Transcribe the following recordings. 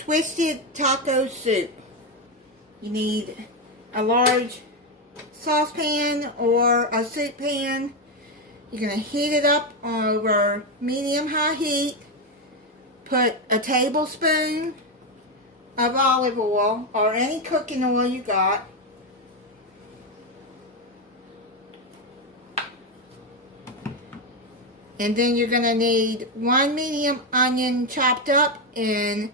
twisted taco soup. You need a large saucepan or a soup pan. You're going to heat it up over medium-high heat. Put a tablespoon of olive oil or any cooking oil you got. And then you're going to need 1 medium onion chopped up and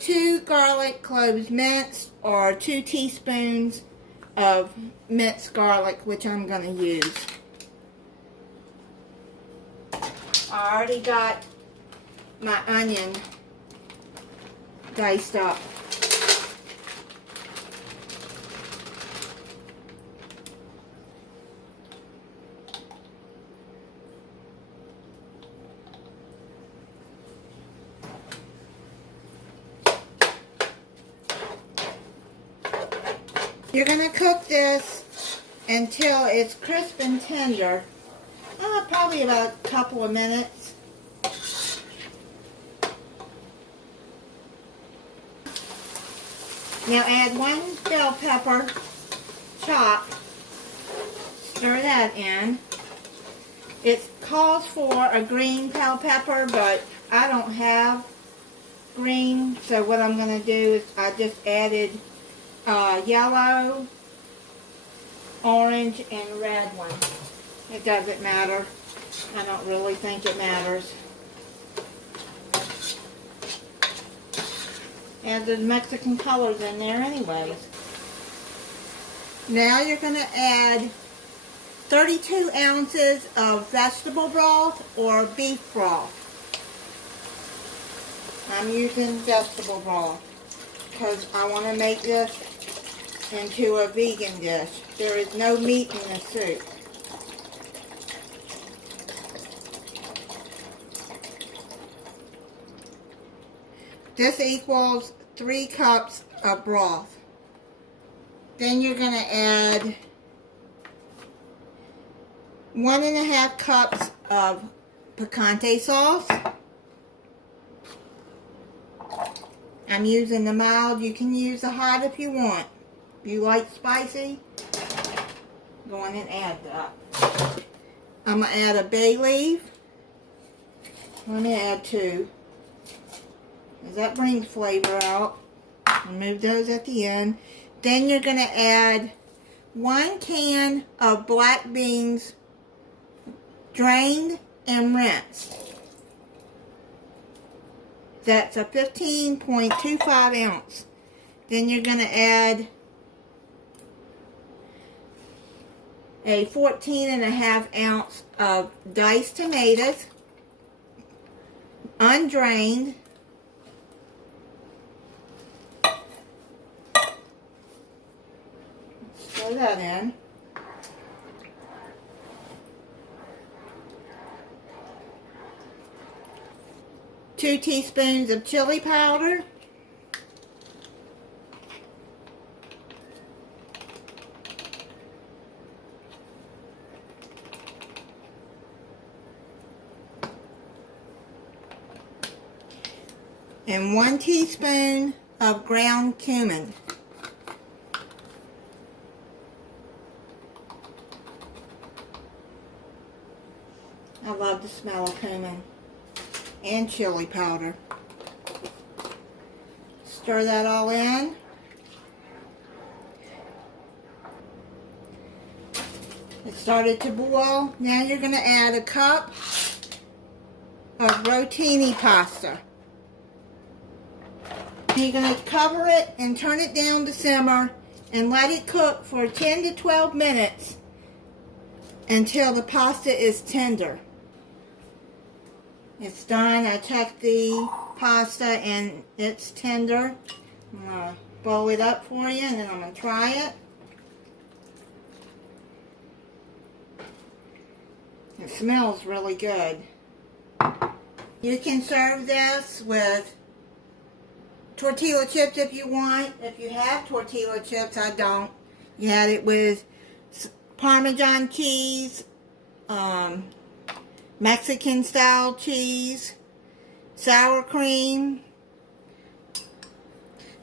2 garlic cloves minced, or 2 teaspoons of minced garlic, which I'm going to use. I already got my onion diced up. You're going to cook this until it's crisp and tender. Probably about a couple of minutes. Now add 1 bell pepper chopped. Stir that in. It calls for a green bell pepper, but I don't have green, so what I'm going to do is I just added yellow, orange, and red one. It doesn't matter. I don't really think it matters. And there's Mexican colors in there anyways. Now you're going to add 32 ounces of vegetable broth or beef broth. I'm using vegetable broth because I want to make this into a vegan dish. There is no meat in the soup. This equals 3 cups of broth. Then you're going to add 1.5 cups of picante sauce. I'm using the mild. You can use the hot if you want. If you like spicy, go on and add that. I'm going to add a bay leaf. Let me add 2. Because that brings flavor out. Remove those at the end. Then you're going to add 1 can of black beans, drained and rinsed. That's a 15.25 ounce. Then you're going to add a 14.5 ounce of diced tomatoes, undrained. Throw that in. Two teaspoons of chili powder. And 1 teaspoon of ground cumin. I love the smell of cumin and chili powder. Stir that all in. It started to boil. Now you're going to add a cup of rotini pasta. You're going to cover it and turn it down to simmer and let it cook for 10 to 12 minutes until the pasta is tender. It's done. I checked the pasta and it's tender. I'm going to boil it up for you and then I'm going to try it. It smells really good. You can serve this with tortilla chips if you want. If you have tortilla chips, I don't. You had it with Parmesan cheese, Mexican style cheese, sour cream,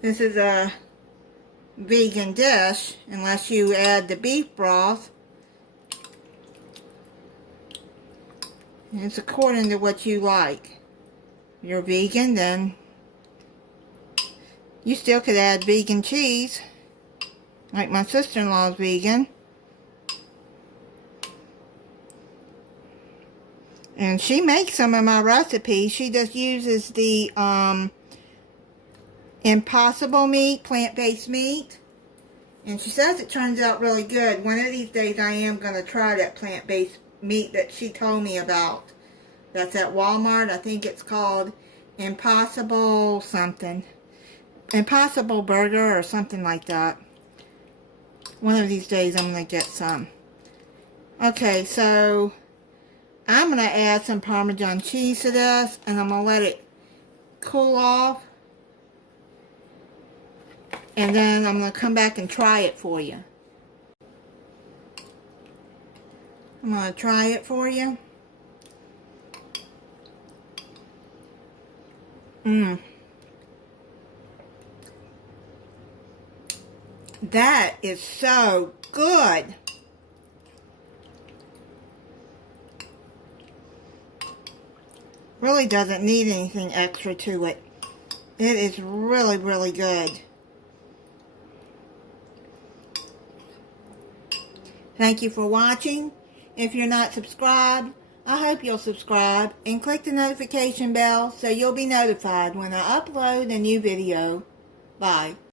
This is a vegan dish, unless you add the beef broth. And it's according to what you like. If you're vegan, then you still could add vegan cheese. Like my sister-in-law's vegan. And she makes some of my recipes. She just uses the Impossible meat, plant-based meat. And she says it turns out really good. One of these days I am going to try that plant-based meat that she told me about. That's at Walmart. I think it's called Impossible something. Impossible Burger or something like that. One of these days I'm going to get some. Okay, so I'm going to add some Parmesan cheese to this, and I'm going to let it cool off. And then I'm going to come back and try it for you. I'm going to try it for you. That is so good. Really doesn't need anything extra to it. It is really, really good. Thank you for watching. If you're not subscribed, I hope you'll subscribe and click the notification bell so you'll be notified when I upload a new video. Bye.